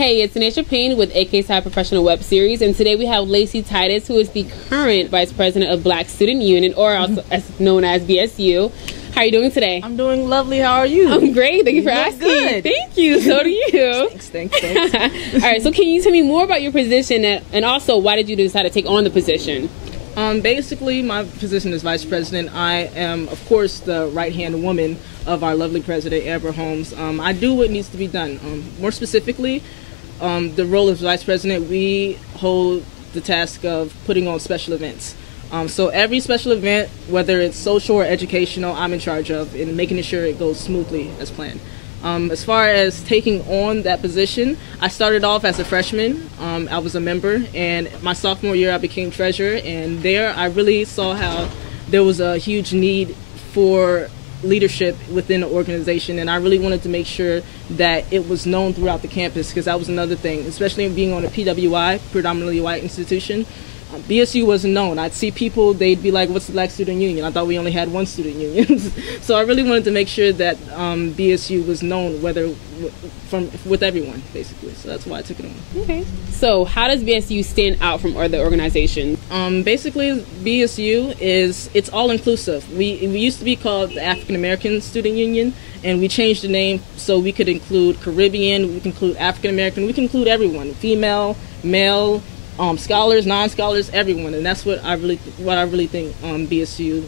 Hey, it's Anasa Payne with AKPsi Professional Web Series, and today we have Laci Titus, who is the current Vice President of Black Student Union, or also known as BSU. How are you doing today? I'm doing lovely. How are you? I'm great. Thank you for asking. Good. Thank you. So do you. Thanks. All right, so can you tell me more about your position, and also why did you decide to take on the position? Basically, my position as Vice President, I am, of course, the right-hand woman of our lovely President, Amber Holmes. I do what needs to be done. More specifically, the role of Vice President, we hold the task of putting on special events. So every special event, whether it's social or educational, I'm in charge of, and making sure it goes smoothly as planned. As far as taking on that position, I started off as a freshman. I was a member, and my sophomore year I became treasurer, and there I really saw how there was a huge need for leadership within the organization, and I really wanted to make sure that it was known throughout the campus, because that was another thing, especially being on a PWI, predominantly white institution. BSU wasn't known. I'd see people, they'd be like, what's the Black Student Union? I thought we only had one student union. So I really wanted to make sure that BSU was known with everyone, basically. So that's why I took it on. Okay. So how does BSU stand out from other organizations? Basically, BSU it's all inclusive. We used to be called the African American Student Union, and we changed the name so we could include Caribbean, we can include African American, we can include everyone, female, male, scholars, non-scholars, everyone, and that's what I really think BSU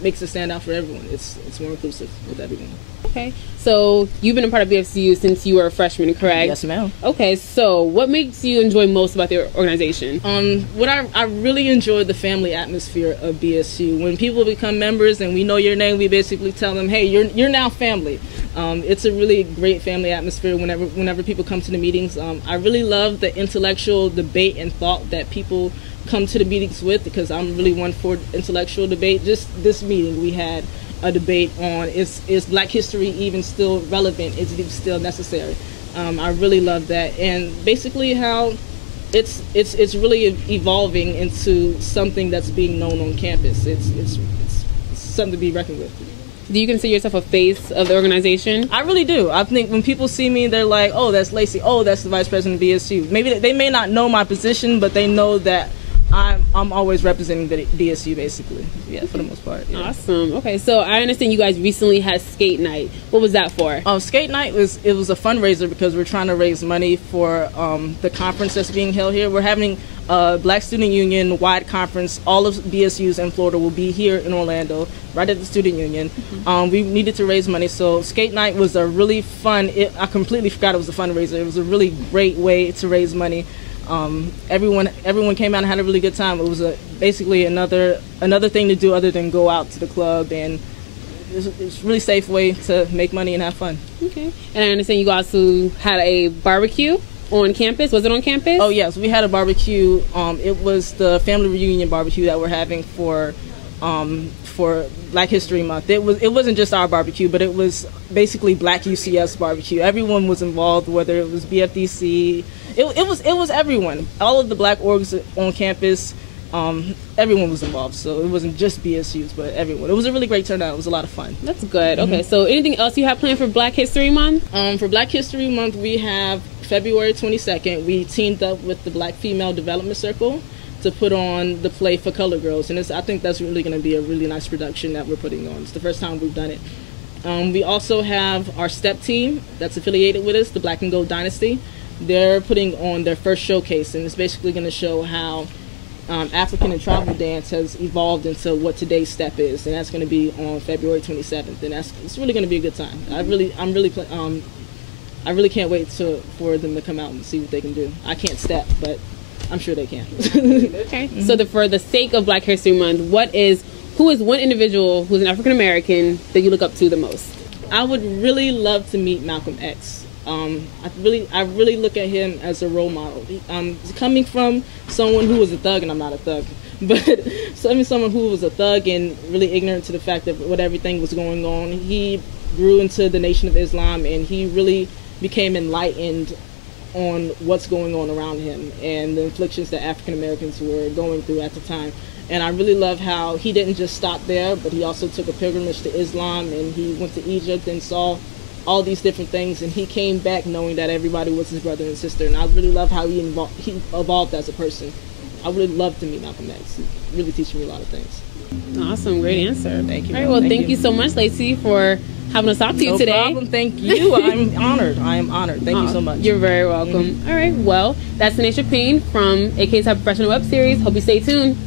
makes it stand out for everyone. It's more inclusive with everyone. Okay, so you've been a part of BSU since you were a freshman, correct? Yes, ma'am. Okay, so what makes you enjoy most about the organization? What I really enjoy the family atmosphere of BSU. When people become members and we know your name, we basically tell them, hey, you're now family. It's a really great family atmosphere whenever people come to the meetings. I really love the intellectual debate and thought that people come to the meetings with, because I'm really one for intellectual debate. Just this meeting, we had a debate on is Black history even still relevant? Is it still necessary? I really love that, and basically how it's really evolving into something that's being known on campus. It's something to be reckoned with. Do you consider yourself a face of the organization? I really do. I think when people see me, they're like, oh, that's Laci. Oh, that's the Vice President of BSU. Maybe they may not know my position, but they know that I'm always representing the BSU, basically. Yeah, for the most part. Yeah. Awesome. Okay, so I understand you guys recently had skate night. What was that for? Skate night was a fundraiser because we're trying to raise money for the conference that's being held here. We're having a Black Student Union wide conference. All of BSUs in Florida will be here in Orlando, right at the Student Union. We needed to raise money, so skate night was a really fun. I completely forgot it was a fundraiser. It was a really great way to raise money. Everyone came out and had a really good time. It was basically another thing to do other than go out to the club, and it's a really safe way to make money and have fun. Okay. And I understand you also had a barbecue on campus. Was it on campus? Oh yes, we had a barbecue. It was the family reunion barbecue that we're having for Black History Month. It wasn't just our barbecue, but it was basically Black UCS barbecue. Everyone was involved, whether it was BFDC. It was everyone. All of the Black orgs on campus. Everyone was involved, so it wasn't just BSUs, but everyone. It was a really great turnout. It was a lot of fun. That's good. Okay, so anything else you have planned for Black History Month? For Black History Month, we have February 22nd. We teamed up with the Black Female Development Circle to put on the play For Color Girls, and I think that's really going to be a really nice production that we're putting on. It's the first time we've done it. We also have our STEP team that's affiliated with us, the Black and Gold Dynasty. They're putting on their first showcase, and it's basically going to show how African and tribal dance has evolved into what today's step is, and that's going to be on February 27th, and it's really going to be a good time. I really can't wait for them to come out and see what they can do. I can't step, but I'm sure they can. Okay. So for the sake of Black History Month, who is one individual who's an African American that you look up to the most? I would really love to meet Malcolm X. I really look at him as a role model. Coming from someone who was a thug, and I'm not a thug, but someone who was a thug and really ignorant to the fact of what everything was going on, he grew into the Nation of Islam, and he really became enlightened on what's going on around him and the afflictions that African Americans were going through at the time. And I really love how he didn't just stop there, but he also took a pilgrimage to Islam, and he went to Egypt and saw all these different things, and he came back knowing that everybody was his brother and sister. And I really love how he evolved as a person. I would love to meet Malcolm X. He's really teaching me a lot of things. Awesome, great answer. Thank you. All right, well, thank you so much, Laci, for having us talk to you today. No problem. Thank you. I'm honored. I am honored. Thank you so much. You're very welcome. All right, well, that's Anasa Payne from AKPsi Professional Web Series. Hope you stay tuned.